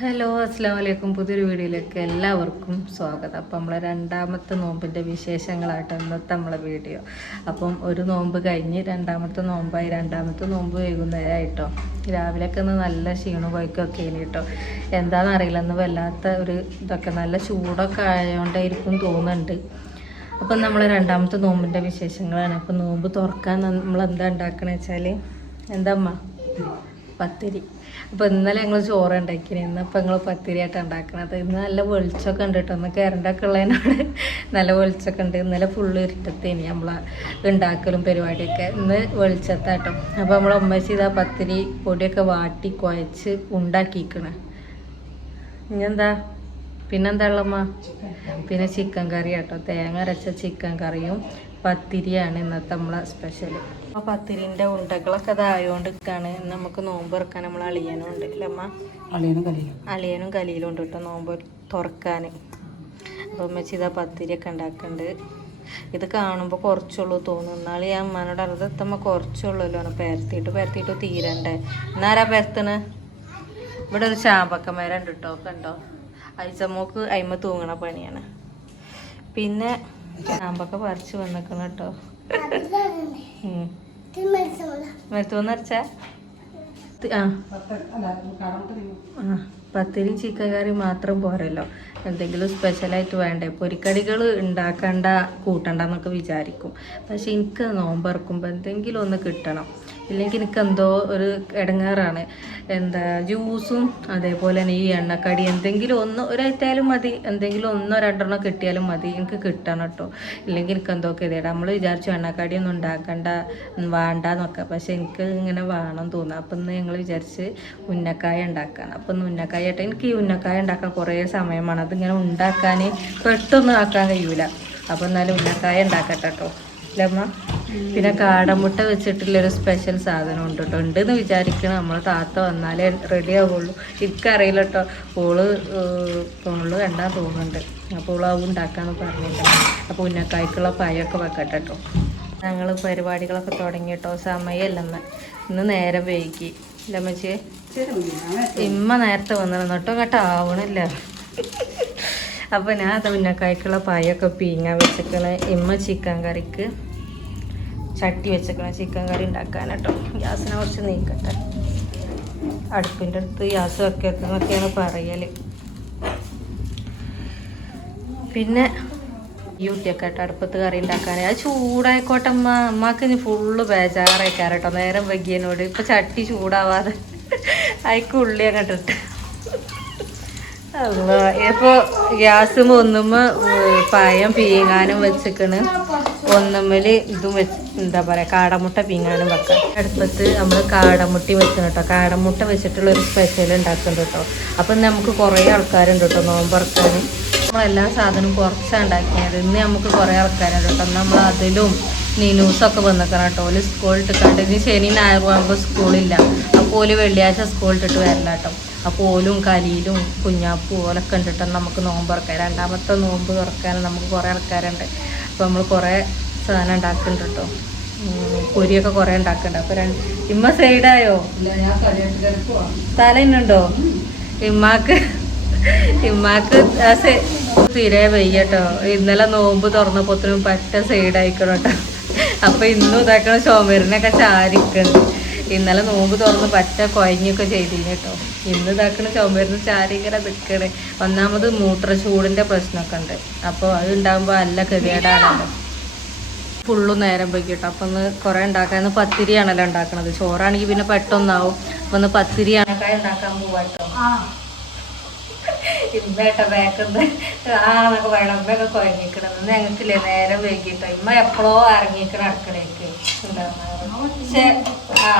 Hello അസ്സാം വലൈക്കും. പുതിയൊരു വീഡിയോയിലേക്ക് എല്ലാവർക്കും സ്വാഗതം. അപ്പം നമ്മളെ രണ്ടാമത്തെ നോമ്പിൻ്റെ വിശേഷങ്ങളായിട്ട് ഇന്നത്തെ നമ്മളെ വീഡിയോ. അപ്പം ഒരു നോമ്പ് കഴിഞ്ഞ് രണ്ടാമത്തെ നോമ്പായി. രണ്ടാമത്തെ നോമ്പ് വൈകുന്നേരമായിട്ടോ. രാവിലെയൊക്കെ ഒന്ന് നല്ല ക്ഷീണം പോയിക്കൊക്കെ ഇനി കേട്ടോ. എന്താണെന്നറിയില്ല, ഇന്ന് വല്ലാത്ത ഒരു ഇതൊക്കെ നല്ല ചൂടൊക്കെ ആയതുകൊണ്ടായിരിക്കും തോന്നുന്നുണ്ട്. അപ്പം നമ്മളെ രണ്ടാമത്തെ നോമ്പിൻ്റെ വിശേഷങ്ങളാണ്. അപ്പം നോമ്പ് തുറക്കാൻ നമ്മൾ എന്താ ഉണ്ടാക്കണമെന്ന് വെച്ചാൽ എന്താ അമ്മ പത്തിരി. അപ്പോൾ ഇന്നലെ ഞങ്ങൾ ചോറ് ഉണ്ടാക്കിന്, ഇന്നിപ്പോൾ ഞങ്ങൾ പത്തിരിയായിട്ട് ഉണ്ടാക്കണത്. ഇന്ന് നല്ല വെളിച്ചമൊക്കെ ഉണ്ട് കേട്ടോ. ഒന്ന് കറണ്ടൊക്കെ ഉള്ളതിനോട് നല്ല വെളിച്ചമൊക്കെ ഉണ്ട്. ഇന്നലെ ഫുള്ള് ഇരുട്ടത്തേനി നമ്മൾ ഉണ്ടാക്കലും പരിപാടിയൊക്കെ. ഇന്ന് വെളിച്ചത്താട്ടോ. അപ്പോൾ നമ്മൾ ഉമ്മച്ചി ഇതാ പത്തിരി പൊടിയൊക്കെ വാട്ടി കുഴച്ച് ഉണ്ടാക്കിക്കണേ. ഇനിയെന്താ പിന്നെന്താ ഉള്ളമ്മ? പിന്നെ ചിക്കൻ കറി കേട്ടോ. തേങ്ങ അരച്ച ചിക്കൻ കറിയും പത്തിരിയാണ് ഇന്നത്തെ നമ്മളെ സ്പെഷ്യൽ. അപ്പോൾ പത്തിരിൻ്റെ ഉണ്ടകളൊക്കെ ഇതായോണ്ടിരിക്കുകയാണ്. നമുക്ക് നോമ്പ് തുറക്കാൻ നമ്മൾ അളിയനും ഉണ്ട് അല്ലമ്മ? അളിയനും കലിയിലും ഉണ്ട് കേട്ടോ നോമ്പ് തുറക്കാൻ. അപ്പോൾ ഉമ്മച്ചി ഇതാ പത്തിരിയൊക്കെ ഉണ്ടാക്കുന്നുണ്ട്. ഇത് കാണുമ്പോൾ കുറച്ചുള്ളൂ തോന്നും. എന്നാൽ ഈ അമ്മനോട് അറുതെത്തുമ്പോൾ കുറച്ചുള്ളൂല്ലോ. പരത്തിയിട്ട് തീരണ്ടേ. എന്നാരാ പരത്തണ്? ഇവിടെ ഒരു ചാമ്പക്ക മരം ഉണ്ട് കേട്ടോ. കണ്ടോ? അയച്ചമ്മോക്ക് അയിമ തൂങ്ങണ പണിയാണ്. പിന്നെ ചാമ്പക്ക പറിച്ച് വന്നിക്കണം കേട്ടോ. മരുത്തോന്ന് അരച്ചാ പത്തിരി ചിക്കൻ കറി മാത്രം പോരല്ലോ, എന്തെങ്കിലും സ്പെഷ്യലായിട്ട് വേണ്ടേ. പൊരിക്കടികൾ ഉണ്ടാക്കണ്ട കൂട്ടണ്ടെന്നൊക്കെ വിചാരിക്കും. പക്ഷെ എനിക്ക് നോമ്പറക്കുമ്പോൾ എന്തെങ്കിലും ഒന്ന് കിട്ടണം. ഇല്ലെങ്കിൽ എനിക്കെന്തോ ഒരു ഇടങ്ങാറാണ്. എന്താ ജ്യൂസും അതേപോലെ തന്നെ ഈ എണ്ണക്കടി എന്തെങ്കിലും ഒരാഴ്ചയാലും മതി. എന്തെങ്കിലും ഒന്നോ രണ്ടെണ്ണോ കിട്ടിയാലും മതി. എനിക്ക് കിട്ടണം കേട്ടോ. ഇല്ലെങ്കിൽ എനിക്ക് എന്തോ ഇതേടാ. നമ്മൾ വിചാരിച്ചു എണ്ണക്കടിയൊന്നും ഉണ്ടാക്കണ്ട വേണ്ടെന്നൊക്കെ. പക്ഷെ എനിക്ക് ഇങ്ങനെ വേണം തോന്നുക. അപ്പം ഇന്ന് ഞങ്ങൾ വിചാരിച്ച് ഉന്നക്കായ ഉണ്ടാക്കാൻ. അപ്പം ഇന്ന് ഉന്നക്കായ ആയിട്ട് എനിക്ക് ഈ ഉന്നക്കായ ഉണ്ടാക്കാൻ കുറേ സമയമാണ്. അതിങ്ങനെ ഉണ്ടാക്കാൻ പെട്ടെന്ന് ആക്കാൻ കഴിയൂല. അപ്പം എന്നാലും ഉന്നക്കായ ഉണ്ടാക്കട്ടെ കേട്ടോ അല്ലമ്മ. പിന്നെ കാടമുട്ട വെച്ചിട്ടുള്ളൊരു സ്പെഷ്യൽ സാധനം ഉണ്ട് കേട്ടോ. ഉണ്ടെന്ന് വിചാരിക്കണം. നമ്മളെ താത്ത വന്നാലേ റെഡി ആവുള്ളൂ. എനിക്കറിയില്ല കേട്ടോ. ഫോണിൽ കണ്ടാൽ തോന്നുന്നുണ്ട്. അപ്പോൾ അത് ഉണ്ടാക്കാമെന്ന് പറഞ്ഞിട്ടുണ്ട്. അപ്പോൾ ഉന്നക്കായ്ക്കുള്ള പായൊക്കെ വെക്കട്ടെ കേട്ടോ. ഞങ്ങൾ പരിപാടികളൊക്കെ തുടങ്ങി കേട്ടോ. സമയമല്ലെന്ന് ഇന്ന് നേരം വൈകി അല്ലമ്മച്ചേ. ഇമ്മ നേരത്തെ വന്നിരുന്നു കേട്ടോ. കേട്ടോ ആവണില്ല. അപ്പോൾ ഞാൻ അത് ഉന്നക്കായ്ക്കുള്ള പായൊക്കെ പീങ്ങാൻ വെച്ചിക്കണേ. ഇമ്മ ചിക്കൻ കറിക്ക് ചട്ടി വെച്ചേക്കണം ചിക്കൻ കറി ഉണ്ടാക്കാൻ കേട്ടോ. ഗ്യാസിനെ കുറച്ച് നീക്കട്ടെ. അടുപ്പിൻ്റെ അടുത്ത് ഗ്യാസ് വെക്കരുതെന്നൊക്കെയാണ് പറയൽ. പിന്നെ യൂട്ടിയൊക്കെ കേട്ടോ അടുപ്പത്ത് കറി ഉണ്ടാക്കാൻ. അത് ചൂടായിക്കോട്ടെ അമ്മ. അമ്മക്ക് ഇനി ഫുള്ള് ബേജാറായിക്കാറ് കേട്ടോ നേരം വൈകിയതിനോട്. ഇപ്പം ചട്ടി ചൂടാവാതെ അതിക്ക് ഉള്ളി അങ്ങോട്ട് ഇട്ട് ഇപ്പോൾ ഗ്യാസും ഒന്നുമ്പോൾ പയം പീങ്ങാനും വെച്ചിക്കണ്. ഒന്നുമ്മൽ ഇതും എന്താ പറയുക കാടമുട്ട പീങ്ങാനും വെക്കാം. അടുപ്പത്ത് നമ്മൾ കാടമുട്ടി വെക്കണം കേട്ടോ. കാടമുട്ട വെച്ചിട്ടുള്ളൊരു സ്പെഷ്യൽ ഉണ്ടാക്കുന്നുണ്ട് കേട്ടോ. അപ്പം നമുക്ക് കുറേ ആൾക്കാരുണ്ട് കേട്ടോ നോമ്പറക്കാൻ. നമ്മളെല്ലാ സാധനവും കുറച്ചാണ് ഉണ്ടാക്കിയത്. ഇന്ന് നമുക്ക് കുറേ ആൾക്കാരുണ്ട് കേട്ടോ. നമ്മൾ അതിലും നിനൂസൊക്കെ വന്നിക്കണം കേട്ടോ. ഓല് സ്കൂളിട്ട് കണ്ട് ഇനി ശനി ഞായറും ആകുമ്പോൾ സ്കൂളില്ല. അപ്പോൾ ഓല് വെള്ളിയാഴ്ച സ്കൂളിട്ടിട്ട് വരില്ല കേട്ടോ. അപ്പോൾ ഓലും കലിയിലും കുഞ്ഞാപ്പും ഓലൊക്കെ ഉണ്ടിട്ട് നമുക്ക് നോമ്പ് തുറക്കാം. രണ്ടാമത്തെ നോമ്പ് തുറക്കാൻ നമുക്ക് കുറേ ആൾക്കാരുണ്ട്. അപ്പോൾ നമ്മൾ കുറേ സാധനം ഉണ്ടാക്കുന്നുണ്ട് കേട്ടോ. പൊരിയൊക്കെ കുറേ ഉണ്ടാക്കുന്നുണ്ട്. അപ്പോൾ ഇമ്മ സൈഡായോ? തലയുണ്ടോ ഇമ്മാക്ക്? തീരെ വയ്യട്ടോ. ഇന്നലെ നോമ്പ് തുറന്നപ്പോത്തിനും പറ്റ സൈഡായിക്കണം കേട്ടോ. അപ്പോൾ ഇന്നും ഇതാക്കണ ചുമരിനൊക്കെ ചാരിക്കുന്നുണ്ട്. ഇന്നലെ നോമ്പ് തുറന്ന് പറ്റ കുഴഞ്ഞൊക്കെ ചെയ്തിന് കേട്ടോ. ഇന്ന് ഇതാക്കണ ചുമരിന് ചാരിങ്ങനെ നിൽക്കണേ. ഒന്നാമത് മൂത്രച്ചൂടിൻ്റെ പ്രശ്നമൊക്കെ ഉണ്ട്. അപ്പോൾ അത് ഉണ്ടാകുമ്പോൾ നല്ല ഗതികേടാണല്ലോ. ഫുള്ളും നേരം പോയി കേട്ടോ. അപ്പം ഒന്ന് കുറേ ഉണ്ടാക്കാൻ പത്തിരിയാണല്ലോ ഉണ്ടാക്കണത്. ചോറാണെങ്കിൽ പിന്നെ പെട്ടെന്നാവും. അപ്പം ഒന്ന് പത്തിരിയാണ് ഉണ്ടാക്കാൻ പോവാട്ടോ. ഇമ്മേട്ടോ ബാക്കെന്ന് എന്നൊക്കെ വേണം. ഇമ്മയൊക്കെ കുഴങ്ങിക്കണമെന്ന് ഞങ്ങൾക്കില്ലേ നേരം വൈകിട്ടോ. ഇമ്മ എപ്പോഴോ ഇറങ്ങിക്കണം അടുക്കളയ്ക്ക് പക്ഷെ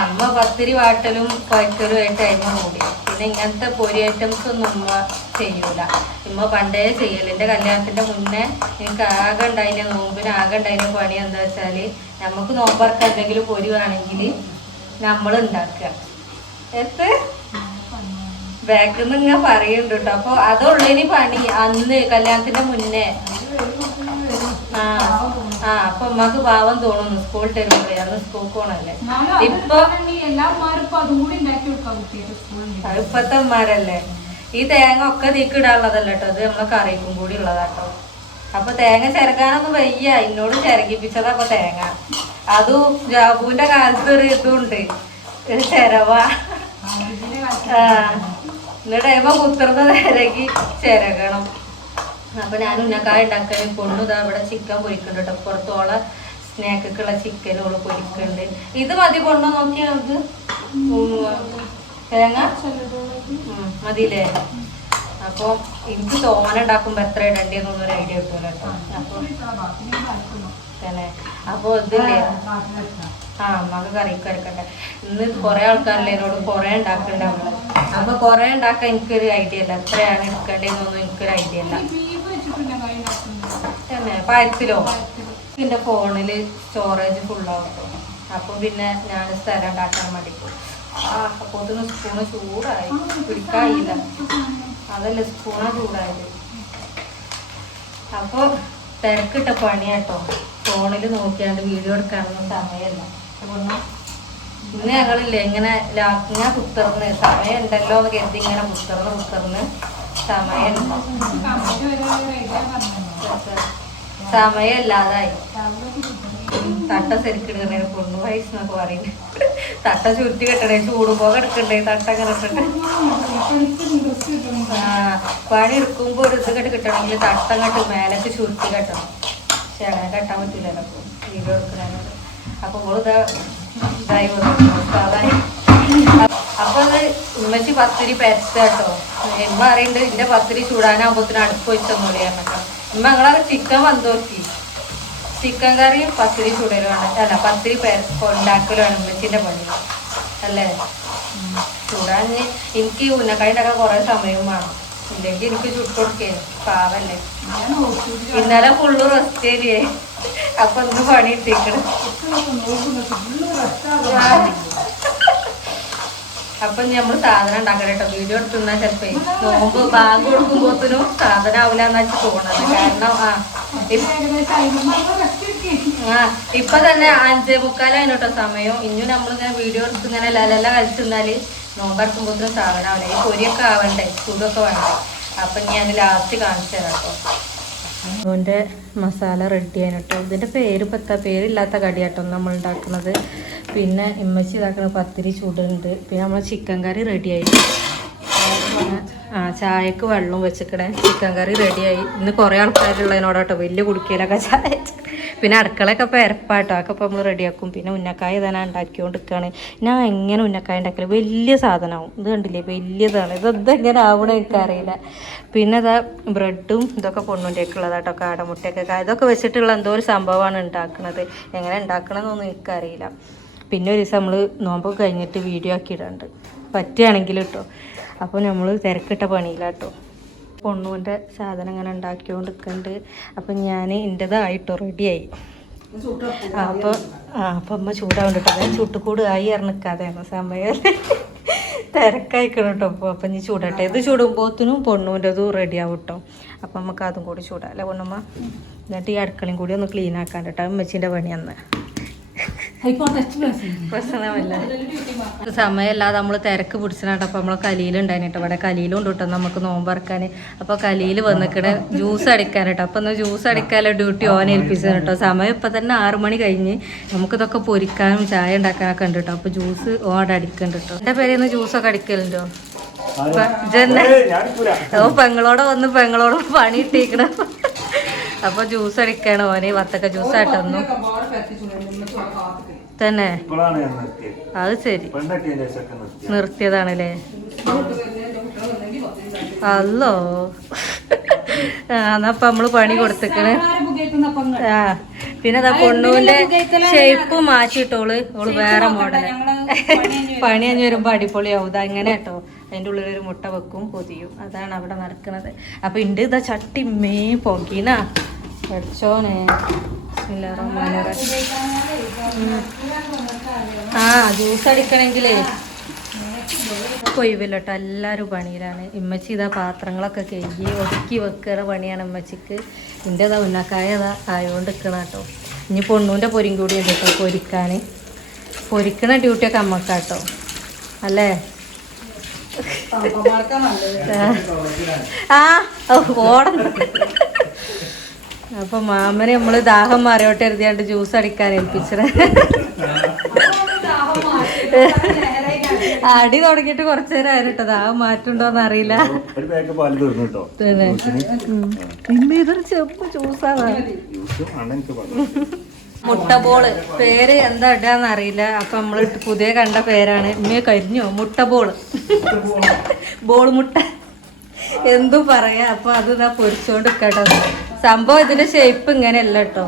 അമ്മ പത്തിരി വാട്ടലും കുഴക്കലും ആയിട്ട് അമ്മ മൂടി. പിന്നെ ഇങ്ങനത്തെ പൊരി ഐറ്റംസ് ഒന്നും ഉമ്മ ചെയ്യൂല. ഉമ്മ പണ്ടേ ചെയ്യല്. എൻ്റെ കല്യാണത്തിൻ്റെ മുന്നേ എനിക്ക് ആകെ ഉണ്ടായില്ല നോമ്പിന് ആകെ ഉണ്ടായിരുന്ന പണി എന്താ വെച്ചാൽ നമുക്ക് നോമ്പറക്കാൻ എന്തെങ്കിലും പൊരി വേണമെങ്കിൽ നമ്മൾ ഉണ്ടാക്കുക. ബാക്കിൽ നിന്ന് ഇങ്ങനെ പറയുന്നുണ്ട് കേട്ടോ. അപ്പോൾ അതുള്ളതിന് പണി അന്ന് കല്യാണത്തിന്റെ മുന്നേ. അപ്പൊ അമ്മക്ക് പാവം തോന്നുന്നു സ്കൂൾ തരുമ്പോഴേ. അന്ന് സ്കൂൾക്ക് പോണല്ലേ. ഇപ്പൊ ഇപ്പത്തെ അമ്മമാരല്ലേ. ഈ തേങ്ങ ഒക്കെ തീക്കിടാനുള്ളതല്ല കേട്ടോ, ഇത് നമ്മളെ കറിക്കും കൂടി ഉള്ളതാട്ടോ. അപ്പൊ തേങ്ങ ചിരകാനൊന്നും വയ്യ, എന്നോട് ചിരകിപ്പിച്ചതാ അപ്പൊ തേങ്ങ. അതും ജാബുവിന്റെ കാലത്ത് ഒരു ഇതുണ്ട്, ഒരു ചിരവാ. എന്നിട്ട് ഇവ കുത്തിർന്ന് ചിരകി ചിരകണം. അപ്പൊ ഞാൻ ഉന്നക്കായ ഉണ്ടാക്കല്. പൊണ്ണുതാ ഇവിടെ ചിക്കൻ പൊരിക്കുന്നുണ്ട് കേട്ടോ, പുറത്തോളം സ്നാക്കൊക്കെയുള്ള ചിക്കനുകൾ പൊരിക്കുന്നുണ്ട്. ഇത് മതി പൊണ്ണു, നോക്കിയാൽ നമുക്ക് തേങ്ങ മതിയില്ലേ? അപ്പൊ എനിക്ക് തോന ഉണ്ടാക്കുമ്പോ എത്ര ഇടേണ്ടിയെന്നൊന്നൊരു ഐഡിയ കിട്ടുമല്ലോ കേട്ടോ. അപ്പൊ തന്നെ അപ്പൊ ഇതില്ലേ, അമ്മക്ക് കറിക്ക് എടുക്കട്ടെ. ഇന്ന് കുറെ ആൾക്കാരല്ലേ എന്നോട് കുറെ ഉണ്ടാക്കണ്ട നമ്മള്. അപ്പൊ കുറെ ഉണ്ടാക്കാൻ എനിക്കൊരു ഐഡിയ അല്ല, എത്രയാണ് എടുക്കേണ്ടതെന്നൊന്നും എനിക്കൊരു ഐഡിയ അല്ല. തന്നെ പായത്തിലോ? പിന്നെ ഫോണില് സ്റ്റോറേജ് ഫുള്ളാവട്ടോ. അപ്പൊ പിന്നെ ഞാൻ സ്ഥലം ഉണ്ടാക്കാൻ മടിക്കും. അപ്പൊ സ്പൂണ് ചൂടായി, പിടിക്കായില്ല. അതല്ല സ്പൂണ് ചൂടായത്. അപ്പൊ തിരക്കിട്ട പണിയാട്ടോ, ഫോണിൽ നോക്കിയാണ്ട് വീഡിയോ എടുക്കാനൊന്നും സമയമല്ല. ഇന്ന് ഞങ്ങളില്ലേ ഇങ്ങനെ ഇങ്ങനെ കുത്തർന്ന് സമയം ഉണ്ടല്ലോ എന്ന് കരുതി ഇങ്ങനെ കുത്തർന്ന് സമയമില്ലാതായി. തട്ട ശരിക്കിടുന്നതിന് പൊണ്ണു വയസ്സ് എന്നൊക്കെ പറയുന്നത്. തട്ട ചുരുട്ടി കെട്ടണേ, ചൂടുപോക എടുക്കണ്ടേ, തട്ട അങ്ങനെ ഇട്ടണ്ടേ. പണി എടുക്കുമ്പോ ഒരു ഇത് കെട്ട് കിട്ടണമെങ്കിൽ തട്ട കെട്ട് മേലേക്ക് ചുരുട്ടി കെട്ടണം. പക്ഷെ അങ്ങനെ കെട്ടാൻ പറ്റില്ലല്ലോ വീഡിയോ എടുക്കണത്. അപ്പൊ ഇതായി സാധാരണ. അപ്പൊ അത് ഉമ്മച്ചി പത്തിരി പരത്താട്ടോ. ഉമ്മ അറിയണ്ട് ഇതിന്റെ പത്തിരി ചൂടാനാകുമ്പോത്തിന് അടുപ്പ് വെച്ചൊന്നുമില്ല എന്നൊക്കെ. ഉമ്മ ഞങ്ങളത് ചിക്കൻ വന്ന് നോക്കി. ചിക്കൻ കറിയും പത്തിരി ചൂടലുമാണ്, അല്ല പത്തിരി ഉണ്ടാക്കലുമാണ് ഉമ്മച്ചിന്റെ പണി അല്ലേ. ചൂടാന് എനിക്ക് ഉന്നക്കായിട്ടൊക്കെ കുറെ സമയം വേണം, ഇല്ലെങ്കിൽ എനിക്ക് ചുട്ടുകൊടുക്കേ പാവല്ലേ. ഇന്നലെ ഫുള്ള് റെസ്റ്റ് ഏരിയേ, അപ്പൊ ഒന്ന് പണി ഇട്ടിക്കണം. അപ്പൊ നമ്മൾ സാധനം ഉണ്ടാക്കണം കേട്ടോ. വീഡിയോ എടുത്തുന്നാ ചിലപ്പോ നോമ്പ് ബാങ്ക് കൊടുക്കുമ്പോത്തിനും സാധനം ആവില്ല എന്നാ തോന്നുന്നത്. കാരണം ഇപ്പൊ തന്നെ 5:45 കേട്ടോ സമയം. ഇനിയും നമ്മളിങ്ങനെ വീഡിയോ എടുത്ത് ഇങ്ങനെ ലല കളിച്ചിരുന്നാല് നോമ്പറക്കുമ്പോത്തിനും സാധനം ആവില്ല. ഈ പൊരിയൊക്കെ ആവണ്ടേ, ചൂടൊക്കെ വേണ്ടേ. അപ്പൊ ഞാൻ ലാസ്റ്റ് കാണിച്ചു തരാം കേട്ടോ. അതിൻ്റെ മസാല റെഡി ആണ് കേട്ടോ. ഇതിൻ്റെ പേരില്ലാത്ത കടിയാട്ടോ നമ്മൾ ഉണ്ടാക്കുന്നത്. പിന്നെ ഇമ്മച്ചി ഇതാക്കുന്ന പത്തിരി ചൂടുണ്ട്. പിന്നെ നമ്മൾ ചിക്കൻ കറി റെഡിയായി. ചായക്ക് വെള്ളം വെച്ചിക്കണേ. ചിക്കൻ കറി റെഡിയായി. ഇന്ന് കുറേ ആൾക്കാരുള്ളതിനോടോട്ടോ വലിയ കുടിക്കലൊക്കെ ചായ. പിന്നെ അടുക്കളയൊക്കെ പരപ്പാട്ടോ, അതൊക്കെ ഇപ്പോൾ നമ്മൾ റെഡിയാക്കും. പിന്നെ ഉന്നക്കായ തന്നെ ഉണ്ടാക്കിക്കൊണ്ടിരിക്കുകയാണ്. ഞാൻ എങ്ങനെ ഉന്നക്കായ ഉണ്ടാക്കല് വലിയ സാധനമാവും. ഇത് കണ്ടില്ലേ വലിയതാണ്. ഇതെങ്ങനെ ആവണം എനിക്കറിയില്ല. പിന്നെ ഇതാ ബ്രെഡും ഇതൊക്കെ പൊണ്ണുണ്ടിയൊക്കെയുള്ളതാട്ടോ, കാടമുട്ടയൊക്കെ. ഇതൊക്കെ വെച്ചിട്ടുള്ള എന്തോ ഒരു സംഭവമാണ് ഉണ്ടാക്കുന്നത്. എങ്ങനെ ഉണ്ടാക്കണമെന്നൊന്നും എനിക്കറിയില്ല. പിന്നെ ഒരു ദിവസം നമ്മൾ നോമ്പൊക്കെ കഴിഞ്ഞിട്ട് വീഡിയോ ആക്കി ഇടാണ്ട് പറ്റുകയാണെങ്കിൽ കേട്ടോ. അപ്പോൾ നമ്മൾ തിരക്കിട്ട പണിയിലാട്ടോ. പൊണ്ണുവിൻ്റെ സാധനം ഇങ്ങനെ ഉണ്ടാക്കിക്കൊണ്ടിരിക്കുന്നുണ്ട്. അപ്പം ഞാൻ എൻ്റെതായിട്ടോ റെഡിയായി. അപ്പോൾ അമ്മ ചൂടാവുന്നുണ്ട് കേട്ടോ. ഞാൻ ചുട്ടുകൂട് ആയി ഇറങ്ങിക്കാതെയാണ് സമയം തിരക്കായിക്കണം കേട്ടോ. അപ്പം നീ ചൂടട്ടെ. ഇത് ചൂടുമ്പോഴത്തേനും പൊണ്ണുവിൻ്റെതും റെഡിയാവും കേട്ടോ. അപ്പം നമുക്ക് അതും കൂടി ചൂടാം അല്ലേ പൊണ്ണമ്മ. എന്നിട്ട് ഈ അടുക്കളയും കൂടി ഒന്ന് ക്ലീൻ ആക്കാൻ കേട്ടോ. അമ്മച്ചീൻ്റെ പണി അന്ന് പ്രശ്നമല്ല. സമയമല്ലാതെ നമ്മൾ തിരക്ക് പിടിച്ചിട്ടാണ്. അപ്പോൾ നമ്മളെ കലിയിലുണ്ടായിരുന്നു കേട്ടോ. ഇവിടെ കലിയിലുണ്ട് കേട്ടോ നമുക്ക് നോമ്പറക്കാൻ. അപ്പോൾ കലിയിൽ വന്നിക്കണേ ജ്യൂസ് അടിക്കാൻ കേട്ടോ. അപ്പോൾ ഒന്ന് ജ്യൂസ് അടിക്കാനുള്ള ഡ്യൂട്ടി ഓൻ ഏൽപ്പിച്ചത് കേട്ടോ. സമയം ഇപ്പം തന്നെ 6 മണി കഴിഞ്ഞ്. നമുക്കിതൊക്കെ പൊരിക്കാനും ചായ ഉണ്ടാക്കാനൊക്കെ ഉണ്ട് കേട്ടോ. അപ്പോൾ ജ്യൂസ് ഓടെ അടിക്കുന്നുണ്ട് കേട്ടോ. എൻ്റെ പേരെന്ന് ജ്യൂസൊക്കെ അടിക്കലുണ്ടോ? പെങ്ങളോടെ വന്ന് പെങ്ങളോട് പണി ഇട്ടിരിക്കണം. അപ്പൊ ജ്യൂസ് അടിക്കാണ് ഓന്. വത്തക്ക ജ്യൂസ് ആയിട്ടൊന്നും തന്നെ. അത് ശരി, നിർത്തിയതാണല്ലേ. അല്ലോ എന്നപ്പ നമ്മള് പണി കൊടുത്തിക്കണ്. പിന്നെ അതാ പൊണ്ണൂന്റെ ഷേപ്പ് മാറ്റിട്ടോള്. ഓള് വേറെ മോഡല് പണി കഴിഞ്ഞ് വരുമ്പോ അടിപൊളിയാവും. ഇത് അങ്ങനെ കേട്ടോ. അതിൻ്റെ ഉള്ളിലൊരു മുട്ട വെക്കും, പൊതിയും. അതാണ് അവിടെ നടക്കുന്നത്. അപ്പൊ ഉണ്ട് ഇതാ ചട്ടി മേ പൊകിന പഠിച്ചോനെ. ജ്യൂസ് അടിക്കണെങ്കിലേ കൊയ്വില്ല കേട്ടോ. എല്ലാവരും പണിയിലാണ്. ഇമ്മച്ചി ഇതാ പാത്രങ്ങളൊക്കെ കഴുകി ഒതുക്കി വെക്കുന്ന പണിയാണ് ഇമ്മച്ചിക്ക്. എൻ്റെ ഇതാ ഉന്നക്കായ ഇതാ ആയതുകൊണ്ട് നിൽക്കണം കേട്ടോ. ഇനി പൊണ്ണൂൻ്റെ പൊരിയും കൂടി ഉണ്ട് കേട്ടോ പൊരിക്കാൻ. പൊരിക്കണ ഡ്യൂട്ടിയൊക്കെ അമ്മക്കാട്ടോ അല്ലേ. ആ ഓട. അപ്പൊ മാമനെ നമ്മള് ദാഹം മാറിയോട്ടെ എഴുതിയാണ്ട് ജ്യൂസ് അടിക്കാൻ ഏൽപ്പിച്ചത്. അടി തുടങ്ങിയിട്ട് കുറച്ചു നേരം ആയിട്ടോ, ദാഹം മാറ്റുണ്ടോന്ന് അറിയില്ല. ഇതൊരു ചെപ്പ് ജ്യൂസാണ്. മുട്ട ബോള് പേര് എന്താ ഇടാന്ന് അറിയില്ല. അപ്പൊ നമ്മള് പുതിയ കണ്ട പേരാണ്. ഇമ്മയെ കരിഞ്ഞോ മുട്ട ബോള്, ബോൾ മുട്ട എന്തും പറയാ. അപ്പൊ അത് ഇതാ പൊരിച്ചോണ്ട് കേട്ടോ. സംഭവം ഇതിന്റെ ഷേപ്പ് ഇങ്ങനെയല്ല കേട്ടോ.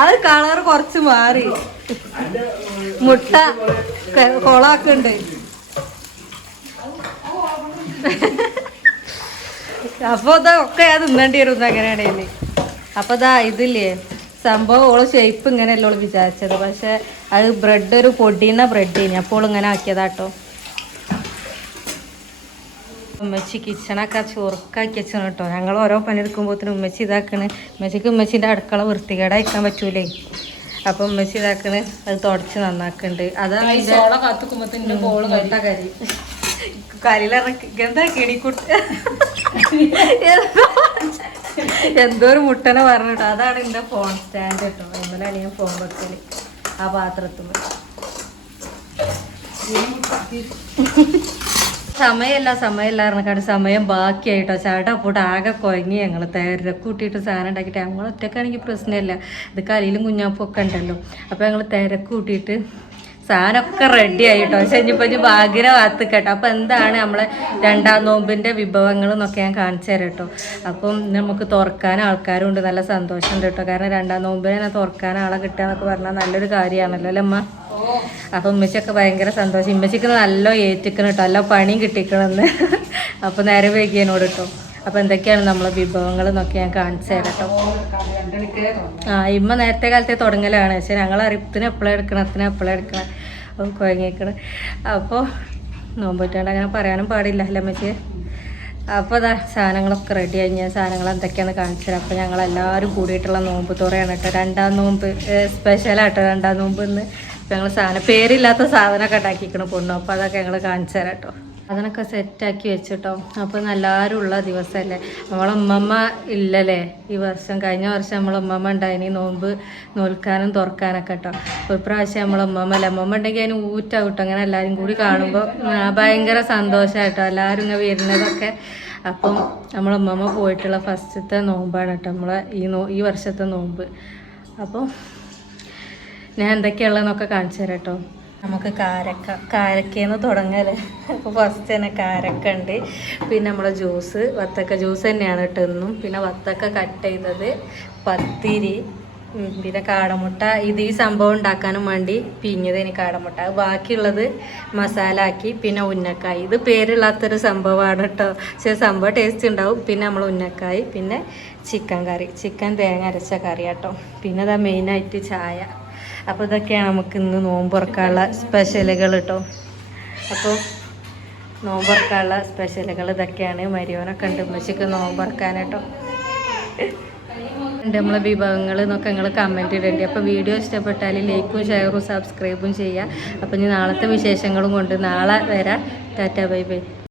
അത് കളർ കുറച്ച് മാറി, മുട്ട കൊളാക്കുണ്ട്. അപ്പൊ ഇതൊക്കെ അത് തിന്നേണ്ടി വരും അങ്ങനെയാണേല്. അപ്പൊ ഇതാ ഇതില്ലേ സംഭവം ഓള് ഷേപ്പ് ഇങ്ങനെയല്ല ഓള് വിചാരിച്ചത്. പക്ഷെ അത് ബ്രെഡ് ഒരു പൊടിയുന്ന ബ്രെഡിന്, അപ്പോൾ ഇങ്ങനെ ആക്കിയതാട്ടോ. ഉമ്മച്ചി കിച്ചണൊക്കെ ചൊറുക്കാക്കി വെച്ചാണ് കേട്ടോ. ഞങ്ങൾ ഓരോ പണിയെടുക്കുമ്പോഴത്തേനും ഉമ്മച്ചി ഇതാക്കണ്. ഉമ്മച്ചിക്ക് ഉമ്മച്ചിൻ്റെ അടുക്കള വൃത്തികേടായിക്കാൻ പറ്റൂലേ. അപ്പം ഉമ്മച്ചി ഇതാക്കണ്, അത് തുടച്ച് നന്നാക്കുന്നുണ്ട്. അതാണ് കരി കരിയിലിറക്കി എന്താ കിണിക്കുട്ട എന്തോ ഒരു മുട്ടനെ പറഞ്ഞിട്ടോ. അതാണ് എൻ്റെ ഫോൺ സ്റ്റാൻഡ് കേട്ടോ. അതുപോലെയാണ് ഞാൻ ഫോൺ വെക്കല് ആ പാത്രത്തിൽ. സമയമല്ല പറഞ്ഞാൽ സമയം ബാക്കിയായിട്ടോ. ചാട്ടപ്പോട്ട് ആകെ കുഴങ്ങി. ഞങ്ങൾ തിരക്കൂട്ടിയിട്ട് സാധനം ഉണ്ടാക്കിയിട്ട് ഞങ്ങൾ ഒറ്റക്കാണെങ്കിൽ പ്രശ്നമില്ല. ഇത് കലിയിലും കുഞ്ഞാപ്പും ഒക്കെ ഉണ്ടല്ലോ. അപ്പോൾ ഞങ്ങൾ തിരക്കൂട്ടിയിട്ട് സാധനമൊക്കെ റെഡി ആയിട്ടോ. പക്ഷെ ഇനിയിപ്പോൾ ഭാഗ്യര ഭാഗത്ത് കേട്ടോ. അപ്പോൾ എന്താണ് നമ്മളെ രണ്ടാം നോമ്പിൻ്റെ വിഭവങ്ങൾ എന്നൊക്കെ ഞാൻ കാണിച്ചു തരാം കേട്ടോ. അപ്പം നമുക്ക് തുറക്കാൻ ആൾക്കാരും ഉണ്ട്. നല്ല സന്തോഷമുണ്ട് കേട്ടോ. കാരണം രണ്ടാം നോമ്പിനെ തന്നെ തുറക്കാൻ ആളെ കിട്ടുക എന്നൊക്കെ പറഞ്ഞാൽ നല്ലൊരു കാര്യമാണല്ലോ അല്ലേ അമ്മ. അപ്പം ഉമ്മച്ചിയൊക്കെ ഭയങ്കര സന്തോഷം. ഉമ്മച്ചിക്ക് നല്ല ഏറ്റിക്കണം കേട്ടോ, നല്ല പണിയും കിട്ടിക്കണമെന്ന്. അപ്പോൾ നേരെ വൈകിയനോട് കേട്ടോ. അപ്പോൾ എന്തൊക്കെയാണ് നമ്മളെ വിഭവങ്ങൾ എന്നൊക്കെ ഞാൻ കാണിച്ചു തരാം കേട്ടോ. ഇമ്മ നേരത്തെ കാലത്തെ തുടങ്ങലാണ്. പക്ഷെ ഞങ്ങൾ അറിയത്തിന് എപ്പോഴും എടുക്കണം, അത്തിന് എപ്പോഴും എടുക്കണം, കുഴങ്ങിക്കണം. അപ്പോൾ നോമ്പിട്ടാണ്ട് അങ്ങനെ പറയാനും പാടില്ല അല്ലേ അമ്മച്ചി. അപ്പോൾ അതാ സാധനങ്ങളൊക്കെ റെഡി കഴിഞ്ഞ സാധനങ്ങൾ എന്തൊക്കെയാണെന്ന് കാണിച്ചു തരാം. അപ്പോൾ ഞങ്ങളെല്ലാവരും കൂടിയിട്ടുള്ള നോമ്പ് തുറയാണ് കേട്ടോ. രണ്ടാം നോമ്പ് സ്പെഷ്യലാട്ടോ. രണ്ടാം നോമ്പ് ഇന്ന് അപ്പോൾ ഞങ്ങൾ സാധനം പേരില്ലാത്ത സാധനമൊക്കെ ഉണ്ടാക്കിക്കണം പൊണ്ണു. അപ്പോൾ അതൊക്കെ ഞങ്ങൾ കാണിച്ചു തരാം കേട്ടോ. അതിനൊക്കെ സെറ്റാക്കി വെച്ചിട്ടോ. അപ്പോൾ എല്ലാവരും ഉള്ള ദിവസമല്ലേ. നമ്മളെ ഉമ്മമ്മ ഇല്ലല്ലേ ഈ വർഷം. കഴിഞ്ഞ വർഷം നമ്മളെ ഉമ്മമ്മ ഉണ്ടായിനി നോമ്പ് നോൽക്കാനും തുറക്കാനൊക്കെ കേട്ടോ. അപ്പോൾ ഇപ്രാവശ്യം നമ്മളെ ഉമ്മമ്മ അല്ല. ഉമ്മമ്മ ഉണ്ടെങ്കിൽ അതിന് ഊറ്റാവട്ടോ. അങ്ങനെ എല്ലാവരും കൂടി കാണുമ്പോൾ ഭയങ്കര സന്തോഷമായിട്ടോ എല്ലാവരും ഇങ്ങനെ വരുന്നതൊക്കെ. അപ്പം നമ്മളെ ഉമ്മമ്മ പോയിട്ടുള്ള ഫസ്റ്റത്തെ നോമ്പാണ് കേട്ടോ നമ്മളെ ഈ വർഷത്തെ നോമ്പ്. അപ്പോൾ ഞാൻ എന്തൊക്കെയുള്ളതെന്നൊക്കെ കാണിച്ചു തരാം കേട്ടോ. നമുക്ക് കാരക്കയെന്ന് തുടങ്ങല്ലേ. അപ്പോൾ ഫസ്റ്റ് തന്നെ കാരക്ക ഉണ്ട്. പിന്നെ നമ്മളെ ജ്യൂസ് വത്തക്ക ജ്യൂസ് തന്നെയാണ് കേട്ടോ എന്നും. പിന്നെ വത്തക്ക കട്ട് ചെയ്തത്, പത്തിരി, പിന്നെ കാടമുട്ട. ഇത് ഈ സംഭവം ഉണ്ടാക്കാനും വേണ്ടി പിഞ്ഞതേനി കാടമുട്ട. ബാക്കിയുള്ളത് മസാല ആക്കി. പിന്നെ ഉന്നക്കായ്, ഇത് പേരില്ലാത്തൊരു സംഭവമാണ് കേട്ടോ. പക്ഷേ സംഭവം ടേസ്റ്റ് ഉണ്ടാവും. പിന്നെ നമ്മൾ ഉന്നക്കായ്, പിന്നെ ചിക്കൻ കറി, ചിക്കൻ തേങ്ങ അരച്ച കറി കേട്ടോ. പിന്നെ ഇതാ മെയിനായിട്ട് ചായ. അപ്പോൾ ഇതൊക്കെയാണ് നമുക്ക് ഇന്ന് നോമ്പ് തുറക്കാനുള്ള സ്പെഷ്യലുകൾ കേട്ടോ. അപ്പോൾ നോമ്പ് തുറക്കാനുള്ള സ്പെഷ്യലുകൾ ഇതൊക്കെയാണ്. മരിയോനൊക്കെ ഉണ്ട് ഉമ്മച്ചിക്ക് നോമ്പ് തുറക്കാൻ കേട്ടോ. നമ്മളെ വിഭവങ്ങൾ എന്നൊക്കെ നിങ്ങൾ കമൻറ്റ് ഇടേണ്ടി. അപ്പോൾ വീഡിയോ ഇഷ്ടപ്പെട്ടാൽ ലൈക്കും ഷെയറും സബ്സ്ക്രൈബും ചെയ്യുക. അപ്പോൾ ഇനി നാളത്തെ വിശേഷങ്ങളും കൊണ്ട് നാളെ വരാം. Tata bye bye.